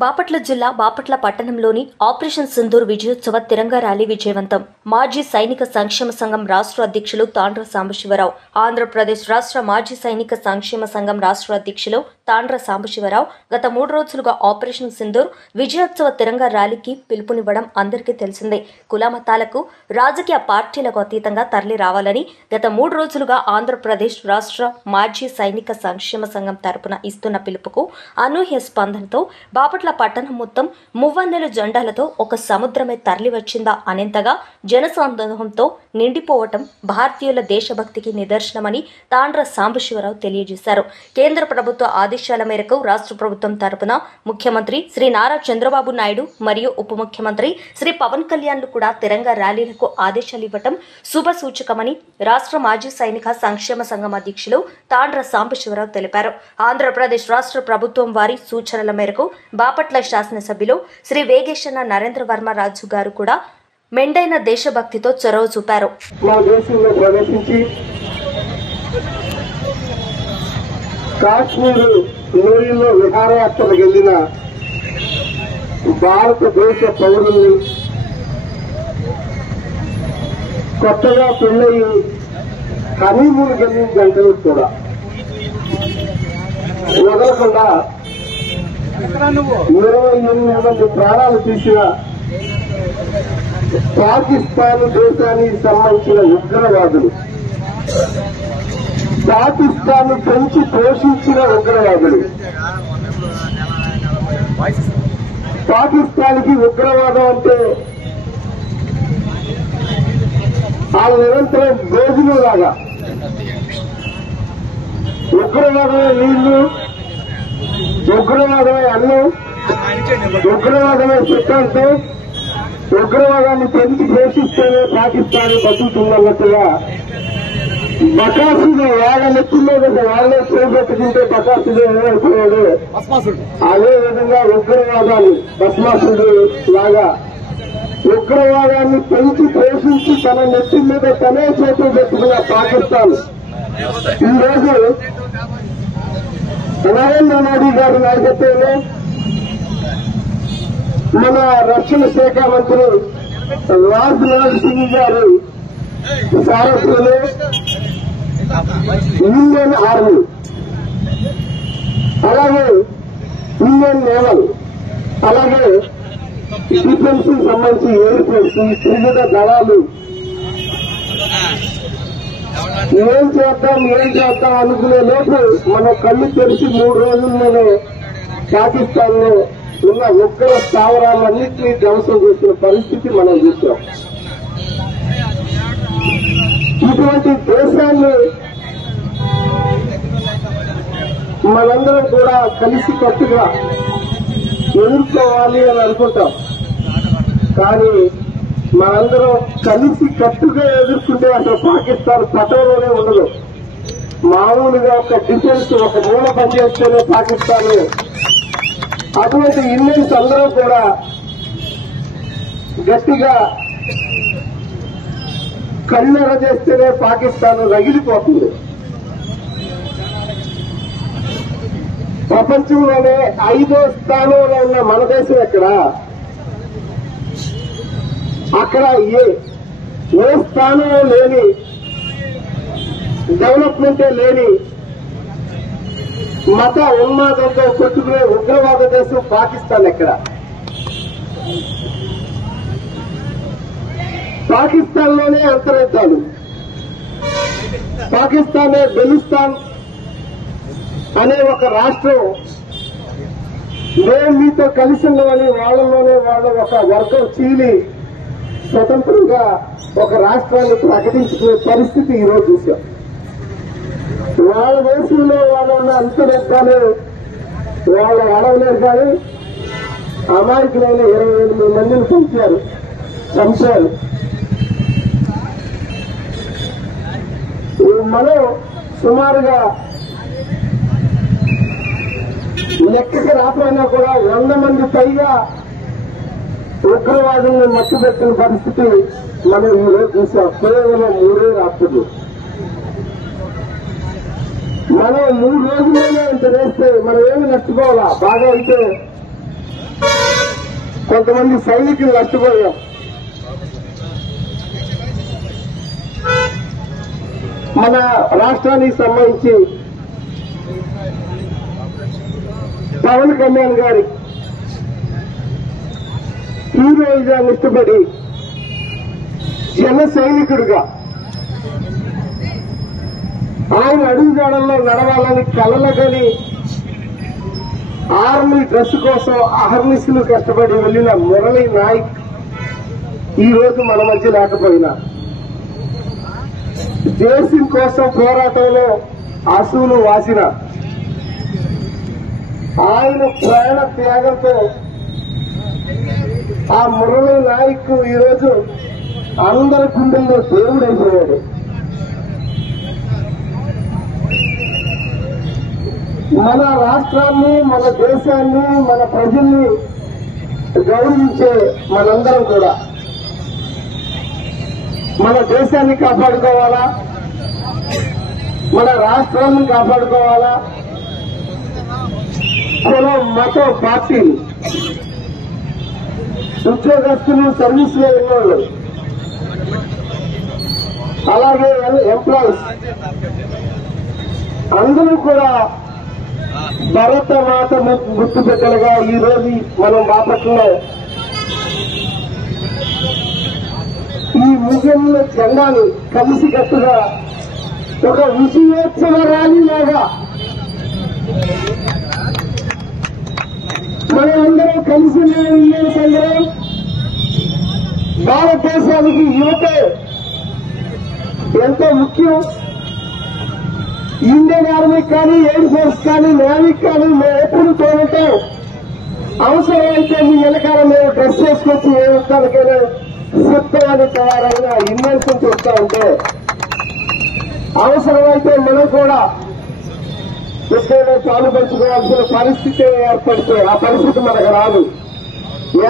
బాపట్ల జిల్లా బాపట్ల పట్టణంలోని ఆపరేషన్ సింధూర్ విజయోత్సవ తిరంగా ర్యాలీ విజయవంతం. మాజీ సైనిక సంక్షేమ సంఘం రాష్ట్ర అధ్యక్షులు తాండ్ర సాంబశివరావు, ఆంధ్రప్రదేశ్ రాష్ట్ర మాజీ సైనిక సంక్షేమ సంఘం రాష్ట్ర అధ్యక్షులు తాండ్ర సాంబశివరావు గత 3 రోజులుగా ఆపరేషన్ సింధూర్ విజయోత్సవ తిరంగా ర్యాలీకి పిలుపునివ్వడం అందరికీ తెలిసిందే. కులమతాలకు, రాజకీయ పార్టీలకు అతీతంగా తరలి రావాలని గత 3 రోజులుగా ఆంధ్రప్రదేశ్ రాష్ట్ర మాజీ సైనిక సంక్షేమ సంఘం తరపున ఇస్తున్న పిలుపుకు అనూహ్య స్పందనతో బాపట్ల పట్టణం మొత్తం మువ్వన్నెల జెండాలతో ఒక సముద్రమే తరలి వచ్చిందా అనేంతగా జనసందోహంతో నిండిపోవటం భారతీయుల దేశభక్తికి నిదర్శనమని తాండ్ర సాంబశివరావు తెలియజేశారు. కేంద్ర ప్రభుత్వ ఆదేశాల మేరకు రాష్ట్ర ప్రభుత్వం తరపున ముఖ్యమంత్రి శ్రీ నారా చంద్రబాబు నాయుడు మరియు ఉప ముఖ్యమంత్రి శ్రీ పవన్ కళ్యాణ్లు కూడా తిరంగా ర్యాలీలకు ఆదేశాలు ఇవ్వటం శుభసూచకమని రాష్ట్ర మాజీ సైనిక సంక్షేమ సంఘం అధ్యక్షులు తాండ్ర సాంబశివరావు తెలిపారు. ఆంధ్రప్రదేశ్ రాష్ట్ర ప్రభుత్వం వారి సూచనల మేరకు బాపట్ల శాసనసభ్యులు శ్రీ వేగేశన్న నరేంద్ర వర్మ రాజు గారు కూడా మెండైన దేశభక్తితో చొరవ చూపారు. కాశ్మీర్ లోయలో విహారయాత్రలకు వెళ్లిన భారతదేశ పౌరుల్ని, కొత్తగా పెళ్లయ్యి హనీమూన్ వెళ్ళిన జంటలు కూడా వదలకుండా 28 మంది ప్రాణాలు తీసిన పాకిస్తాన్ దేశానికి సంబంధించిన ఉగ్రవాదులు, పాకిస్తాన్ పెంచి పోషించిన ఉగ్రవాదులు, పాకిస్తాన్కి ఉగ్రవాదం అంటే వాళ్ళు నిరంతరం గోజులాగా ఉగ్రవాదమే నీళ్లు, ఉగ్రవాదమే అన్నం, ఉగ్రవాదమే సిద్ధాంతం, ఉగ్రవాదాన్ని పెంచి పోషిస్తేనే పాకిస్తాన్ బతుకుతుందన్నట్టుగా బకాసుడు వాళ్ళ నెత్తుల్లో వాళ్ళే చేపట్టుకుంటే బకాసుడు ఏమైపోయాడు, అదే విధంగా ఉగ్రవాదాన్ని భస్మాసుడు లాగా ఉగ్రవాదాన్ని పెంచి పోషించి తన నెత్తి మీద తనే చేతులు పెట్టుకున్న పాకిస్తాన్ ఈరోజు నరేంద్ర మోడీ గారి నాయకత్వంలో మన రక్షణ శాఖ మంత్రి రాజ్నాథ్ సింగ్ గారు సారథ్యంలో ఇండియన్ ఆర్మీ, అలాగే ఇండియన్ నేవల్, అలాగే డిఫెన్స్ కి సంబంధించి ఎయిర్ ఫోర్స్, ఈ త్రివిధ దళాలు ఏం చేద్దాం అనుకునే లోపు మనం కళ్ళు తెరిచి 3 రోజుల్లోనే పాకిస్తాన్ లో ఉన్న ఉగ్ర స్థావరాలన్నింటినీ ధ్వంసం చేసిన పరిస్థితి మనం చూసాం. ఇటువంటి దేశాన్ని మనందరం కూడా కలిసి కట్టుగా ఎదుర్కోవాలి అని అనుకుంటాం. కానీ మనందరం కలిసి కట్టుగా ఎదుర్కొంటే అసలు పాకిస్తాన్ పటంలోనే ఉండదు. మామూలుగా ఒక డిఫెన్స్ ఒక మూల పనిచేస్తేనే పాకిస్తాన్, అటువంటి ఇండియన్స్ అందరూ కూడా గట్టిగా కళ్ళెర చేస్తేనే పాకిస్తాన్ రగిలిపోతుంది. ప్రపంచంలోనే 5వ స్థానంలో ఉన్న మన దేశం ఎక్కడ, అక్కడ ఏ స్థానంలో లేని డెవలప్మెంటే లేని మత ఉన్మాదంతో కొట్టుకునే ఉగ్రవాద దేశం పాకిస్తాన్ ఎక్కడ? పాకిస్తాన్ లోనే అంతర్యుద్ధాలు, పాకిస్తానే బెలుస్తాన్ అనే ఒక రాష్ట్రం మేము మీతో కలిసి ఉన్నవని వాళ్ళలోనే వాళ్ళ ఒక వర్గం చీలి స్వతంత్రంగా ఒక రాష్ట్రాన్ని ప్రకటించుకునే పరిస్థితి ఈరోజు చూశాం. వాళ్ళ దేశంలో వాళ్ళు ఉన్న అంతర్యుద్ధాలు వాళ్ళు అడవలేరు, కానీ అమాయకులైన 28 మందిని చంపారు. మనం సుమారుగా లెక్కకి రాకపోయినా కూడా 100 మంది పైగా ఉగ్రవాదులను మట్టుబెట్టిన పరిస్థితి మనం ఈరోజు చూసాం. కేవలం 3 రాష్ట్రాలు. మనం 3 రోజుల్లోనే ఇంత వేస్తే మనం ఏమి నష్టపోవాలా? బాగా అయితే కొంతమంది సైనికులు నష్టపోయాం. మన రాష్ట్రానికి సంబంధించి పవన్ కళ్యాణ్ గారి హీరోయిజాన్ని ఇష్టపడి జన సైనికుడిగా ఆయన అడుగుజాడల్లో నడవాలని కలలగని ఆర్మీ డ్రెస్ కోసం అహర్నిశలు కష్టపడి వెళ్లిన మురళీ నాయక్ ఈ రోజు మన మధ్య లేకపోయినా దేశం కోసం పోరాటంలో అసూలు వాసిన ఆయన ప్రాణ త్యాగంతో ఆ మురళీ నాయక్ ఈరోజు అందరి గుండెల్లో దేవుడైపోయాడు. మన రాష్ట్రాన్ని, మన దేశాన్ని, మన ప్రజల్ని గౌరవించే మనందరం కూడా మన దేశాన్ని కాపాడుకోవాలా, మన రాష్ట్రాన్ని కాపాడుకోవాలా. కులం, మతం, పార్టీ, ఉద్యోగస్తులు, సర్వీస్ లో ఉన్నవాళ్ళు, అలాగే ఎంప్లాయీస్ అందరూ కూడా భరత మాత గుర్తు పెట్టలుగా ఈ రోజు మనం బాపట్లలో ఈ ముఖ్యంలో జెండాని కలిసికట్టుగా ఒక విజయోత్సవ ర్యాలీలాగా మనమందరం కలిసి సంగ్రహం భారతదేశానికి యువతే ఎంతో ముఖ్యం. ఇండియన్ ఆర్మీ కానీ, ఎయిర్ ఫోర్స్ కానీ, నేవీకి కానీ మేము ఎప్పుడు తోడుంటాం. అవసరమైతే మీ వెనకాల మేము డ్రెస్ చేసుకొచ్చి ఏ యుద్ధానికైనా సిద్ధమని తయారైన ఇన్వెన్షన్ చూస్తా ఉంటే అవసరమైతే మనం కూడా ఎక్కడైనా పాలు పంచుకోవాల్సిన పరిస్థితి ఏర్పడితే ఆ పరిస్థితి మనకు రాదు.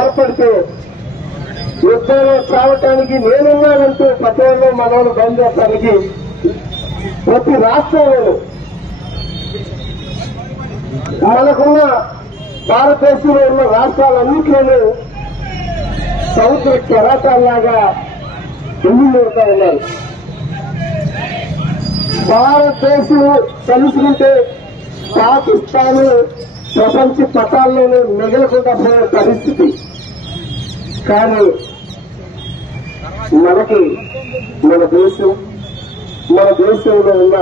ఏర్పడితే యుద్ధంలో చావటానికి నేనున్నానంటూ పట్టణంలో మనల్ని బయలుదేరటానికి ప్రతి రాష్ట్రంలోనూ మనకున్న భారతదేశంలో ఉన్న రాష్ట్రాలన్నింటిలోనూ సముద్ర కెరాటాల్లాగా ఎన్నికడుతూ ఉన్నారు. భారతదేశం కలుసుకుంటే పాకిస్తాన్ ప్రపంచ పటాల్లోనే మిగలకుండా పోయే పరిస్థితి. కానీ మనకి మన దేశంలో ఉన్న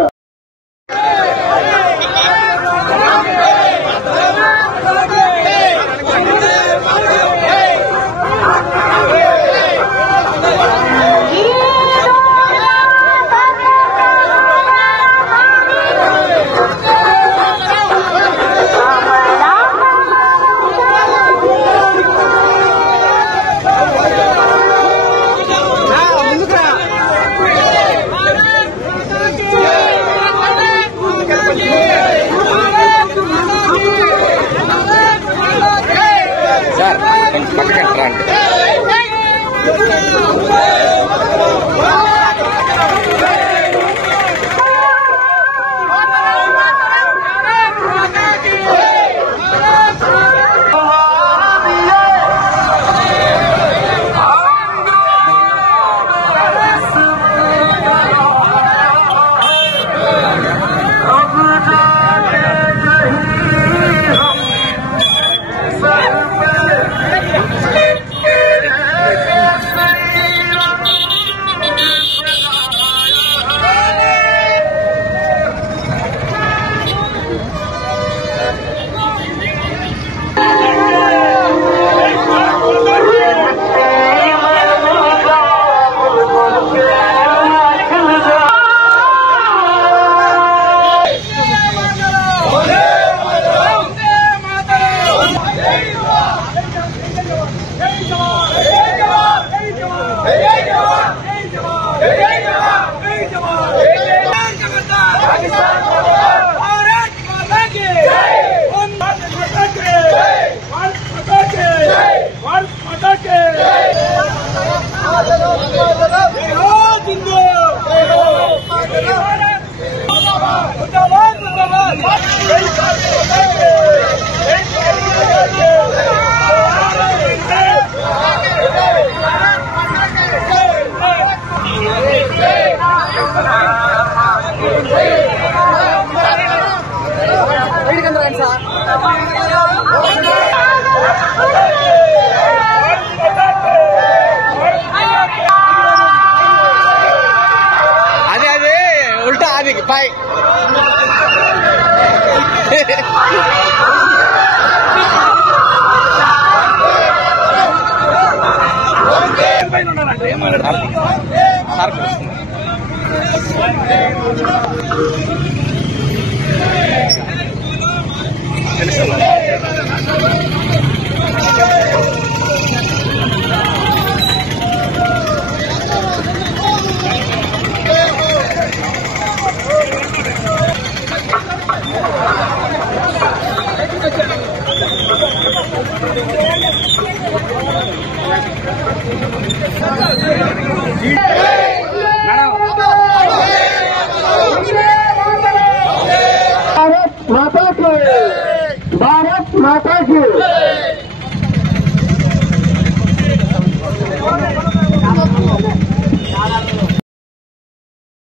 भारत माता की